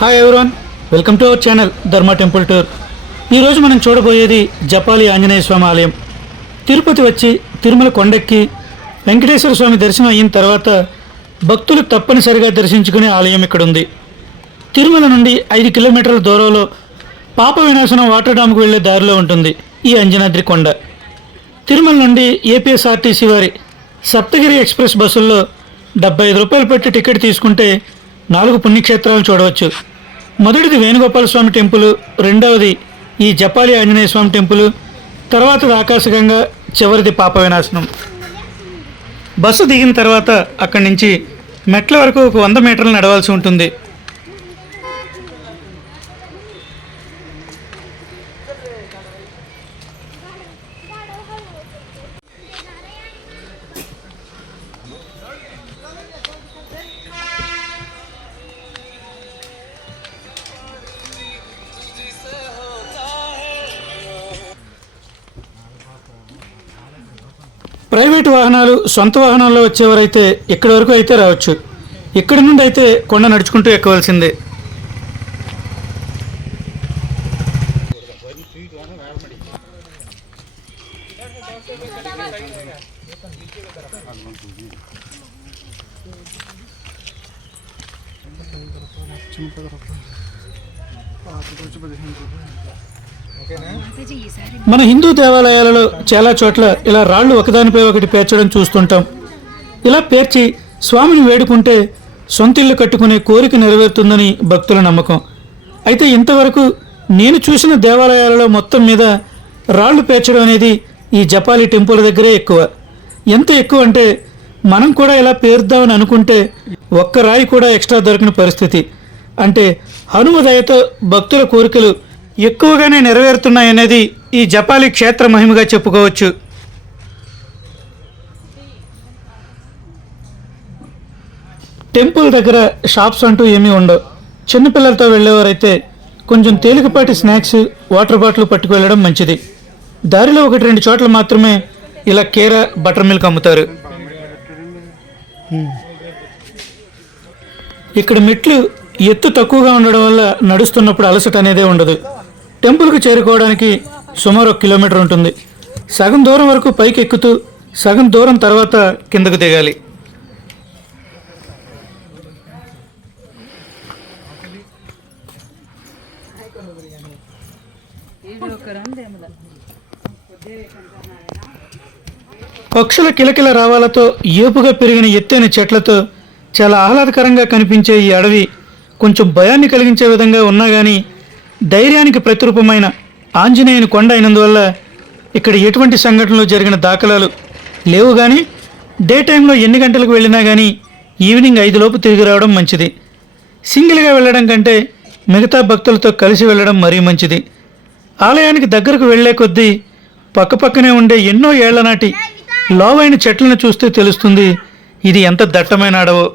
Hi everyone welcome to our channel Dharma temple tour ఈరోజు మనం చూడబోయేది జపాలి ఆంజనేయ స్వామి ఆలయం. తిరుపతి వచ్చి తిరుమల కొండెక్కి వెంకటేశ్వర స్వామి దర్శనం అయిన తర్వాత భక్తులు తప్పనిసరిగా దర్శించుకునే ఆలయం ఇక్కడ ఉంది తిరుమల నుండి ఐదు కిలోమీటర్ల దూరంలో పాప వినాశనం వాటర్ డామ్కు వెళ్ళే దారిలో ఉంటుంది ఈ అంజనాద్రి కొండ. తిరుమల నుండి ఏపీఎస్ఆర్టీసీ వారి సప్తగిరి ఎక్స్ప్రెస్ బస్సుల్లో డెబ్బై ఐదు రూపాయలు పెట్టి టికెట్ తీసుకుంటే నాలుగు పుణ్యక్షేత్రాలు చూడవచ్చు. మొదటిది వేణుగోపాల స్వామి టెంపుల్ రెండవది ఈ జపాలి ఆంజనేయ స్వామి టెంపుల్ తర్వాతది ఆకాశగంగా చివరిది పాప వినాశనం. బస్సు దిగిన తర్వాత అక్కడి నుంచి మెట్ల వరకు ఒక వంద మీటర్లు నడవాల్సి ఉంటుంది. ప్రైవేటు వాహనాలు సొంత వాహనాల్లో వచ్చేవారైతే ఇక్కడి వరకు అయితే రావచ్చు. ఇక్కడి నుండి అయితే కొండ నడుచుకుంటూ ఎక్కవలసిందే. మన హిందూ దేవాలయాలలో చాలా చోట్ల ఇలా రాళ్ళు ఒకదానిపై ఒకటి పేర్చడం చూస్తుంటాం. ఇలా పేర్చి స్వామిని వేడుకుంటే సొంతిల్లు కట్టుకునే కోరిక నెరవేరుతుందని భక్తుల నమ్మకం. అయితే ఇంతవరకు నేను చూసిన దేవాలయాలలో మొత్తం మీద రాళ్ళు పేర్చడం అనేది ఈ జపాలి టెంపుల్ దగ్గరే ఎక్కువ. ఎంత ఎక్కువ అంటే మనం కూడా ఇలా పేరుద్దామని అనుకుంటే ఒక్క రాయి కూడా ఎక్స్ట్రా దొరికిన పరిస్థితి. అంటే హనుమ దయతో భక్తుల కోరికలు ఎక్కువగానే నెరవేరుతున్నాయనేది ఈ జపాలి క్షేత్ర మహిమగా చెప్పుకోవచ్చు. టెంపుల్ దగ్గర షాప్స్ అంటూ ఏమీ ఉండవు. చిన్నపిల్లలతో వెళ్ళేవారైతే కొంచెం తేలికపాటి స్నాక్స్ వాటర్ బాటిల్ పట్టుకువెళ్ళడం మంచిది. దారిలో ఒకటి రెండు చోట్ల మాత్రమే ఇలా కేర బటర్ మిల్క్ అమ్ముతారు. ఇక్కడ మెట్లు ఎత్తు తక్కువగా ఉండడం వల్ల నడుస్తున్నప్పుడు అలసట అనేదే ఉండదు. టెంపుల్కి చేరుకోవడానికి సుమారు ఒక కిలోమీటర్ ఉంటుంది. సగం దూరం వరకు పైకి ఎక్కుతూ సగం దూరం తర్వాత కిందకు దిగాలి. పక్షుల కిలకిల రావాలతో ఏపుగా పెరిగిన ఎత్తైన చెట్లతో చాలా ఆహ్లాదకరంగా కనిపించే ఈ అడవి కొంచెం భయాన్ని కలిగించే విధంగా ఉన్నా కానీ ధైర్యానికి ప్రతిరూపమైన ఆంజనేయుని కొండ అయినందువల్ల ఇక్కడ ఎటువంటి సంఘటనలు జరిగిన దాఖలాలు లేవు కానీ డే టైంలో ఎన్ని గంటలకు వెళ్ళినా కానీ ఈవినింగ్ ఐదులోపు తిరిగి రావడం మంచిది. సింగిల్గా వెళ్ళడం కంటే మిగతా భక్తులతో కలిసి వెళ్ళడం మరీ మంచిది. ఆలయానికి దగ్గరకు వెళ్ళే కొద్దీ పక్కపక్కనే ఉండే ఎన్నో ఏళ్ళ నాటి లోవైన చెట్లను చూస్తే తెలుస్తుంది ఇది ఎంత దట్టమైన అడవో.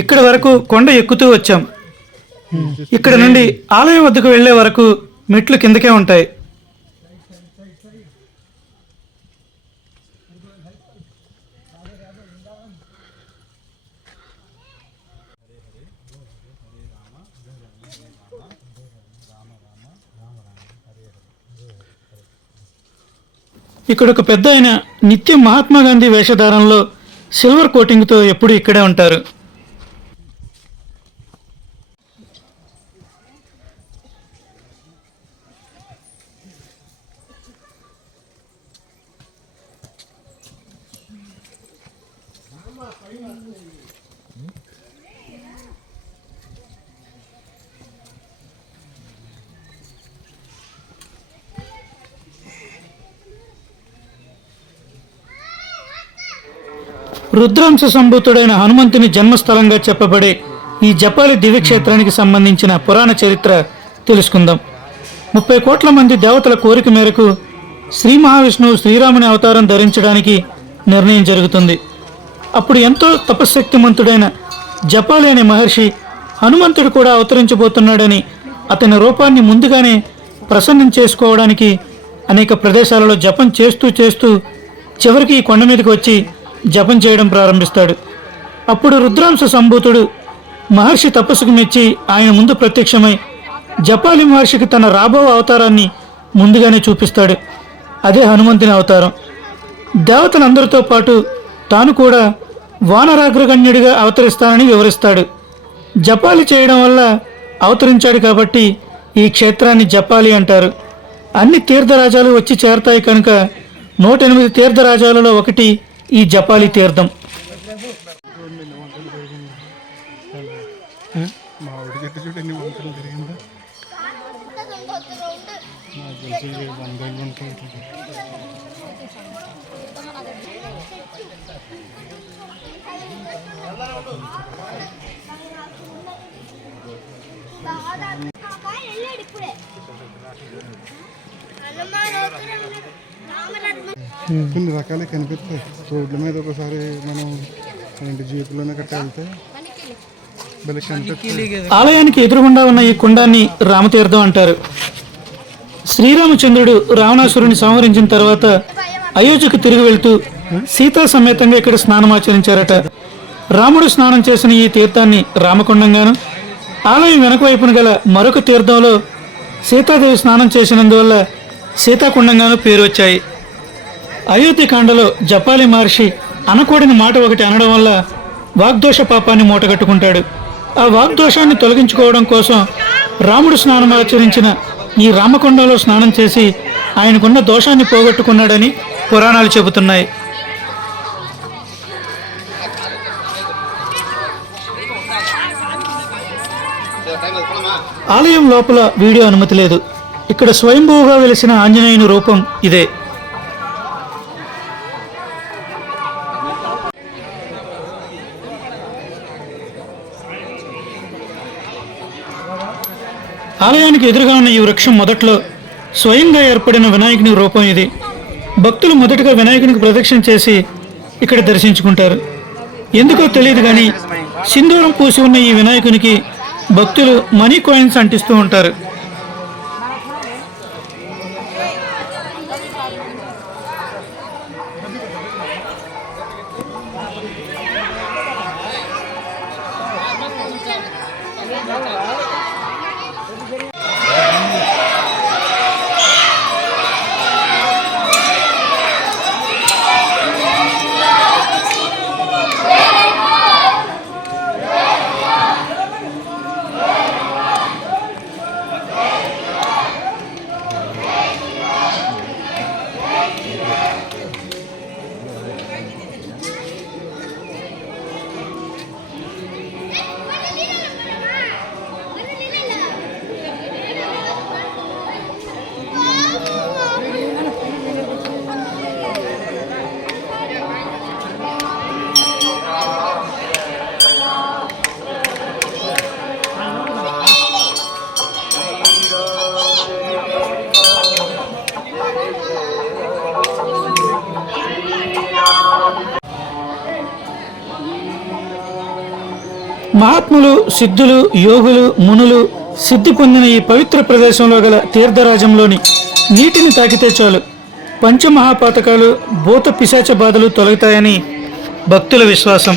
ఇక్కడ వరకు కొండ ఎక్కుతూ వచ్చాం. ఇక్కడ నుండి ఆలయం వద్దకు వెళ్ళే వరకు మెట్లు కిందకే ఉంటాయి. ఇక్కడ ఒక పెద్ద ఆయన నిత్యం మహాత్మా గాంధీ వేషధారంలో సిల్వర్ కోటింగ్తో ఎప్పుడు ఇక్కడే ఉంటారు. రుద్రాంశ సంభూతుడైన హనుమంతుని జన్మస్థలంగా చెప్పబడే ఈ జపాలి దివ్యక్షేత్రానికి సంబంధించిన పురాణ చరిత్ర తెలుసుకుందాం. ముప్పై కోట్ల మంది దేవతల కోరిక మేరకు శ్రీ మహావిష్ణువు శ్రీరాముని అవతారం ధరించడానికి నిర్ణయం జరుగుతుంది. అప్పుడు ఎంతో తపశ్శక్తిమంతుడైన జపాలి అనే మహర్షి హనుమంతుడు కూడా అవతరించబోతున్నాడని అతని రూపాన్ని ముందుగానే ప్రసన్నం చేసుకోవడానికి అనేక ప్రదేశాలలో జపం చేస్తూ చేస్తూ చివరికి ఈ కొండ మీదకి వచ్చి జపం చేయడం ప్రారంభిస్తాడు. అప్పుడు రుద్రాంశ సంభూతుడు మహర్షి తపస్సుకు మెచ్చి ఆయన ముందు ప్రత్యక్షమై జపాలి మహర్షికి తన రాబో అవతారాన్ని ముందుగానే చూపిస్తాడు. అదే హనుమంతుని అవతారం. దేవతలందరితో పాటు తాను కూడా వానరాగ్రగణ్యుడిగా అవతరిస్తానని వివరిస్తాడు. జపాలి చేయడం వల్ల అవతరించాడు కాబట్టి ఈ క్షేత్రాన్ని జపాలి అంటారు. అన్ని తీర్థరాజాలు వచ్చి చేరతాయి కనుక నూట ఎనిమిది తీర్థరాజాలలో ఒకటి ఈ జపాలి తీర్థం. మా ఊరికైతే కొన్ని రకాలే కనిపిస్తాయి. రోడ్ల మీద ఒకసారి మనం ఏంటి జీపులోనే గట్ట వెళ్తే ఆలయానికి ఎదురుగుండా ఉన్న ఈ కుండాన్ని రామతీర్థం అంటారు. శ్రీరామచంద్రుడు రావణాసురుని సంహరించిన తర్వాత అయోధ్యకు తిరిగి వెళ్తూ సీతా సమేతంగా ఇక్కడ స్నానమాచరించారట రాముడు స్నానం చేసిన ఈ తీర్థాన్ని రామకుండంగాను ఆలయం వెనక వైపున గల మరొక తీర్థంలో సీతాదేవి స్నానం చేసినందువల్ల సీతాకుండంగాను పేరు వచ్చాయి. అయోధ్యకాండలో జపాలి మహర్షి అనకూడని మాట ఒకటి అనడం వల్ల వాగ్దోష పాపాన్ని మూటగట్టుకుంటాడు. ఆ వాగ్దోషాన్ని తొలగించుకోవడం కోసం రాముడు స్నానం ఆచరించిన ఈ రామకొండలో స్నానం చేసి ఆయనకున్న దోషాన్ని పోగొట్టుకున్నాడని పురాణాలు చెబుతున్నాయి. ఆలయం లోపల వీడియో అనుమతి లేదు. ఇక్కడ స్వయంభూగా వెలిసిన ఆంజనేయుని రూపం ఇదే. ఆలయానికి ఎదురుగా ఉన్న ఈ వృక్షం మొదట్లో స్వయంగా ఏర్పడిన వినాయకుని రూపం ఇది. భక్తులు మొదటగా వినాయకునికి ప్రదక్షిణ చేసి ఇక్కడ దర్శించుకుంటారు. ఎందుకో తెలియదు కానీ సింధూరం పూసి ఉన్న ఈ వినాయకునికి భక్తులు మనీ కాయిన్స్ అంటిస్తూ ఉంటారు. మహాత్ములు సిద్ధులు యోగులు మునులు సిద్ధి పొందిన ఈ పవిత్ర ప్రదేశంలో గల తీర్థరాజంలోని నీటిని తాకితే చాలు. పంచమహాపాతకాలు భూత పిశాచ బాధలు తొలగుతాయని భక్తుల విశ్వాసం.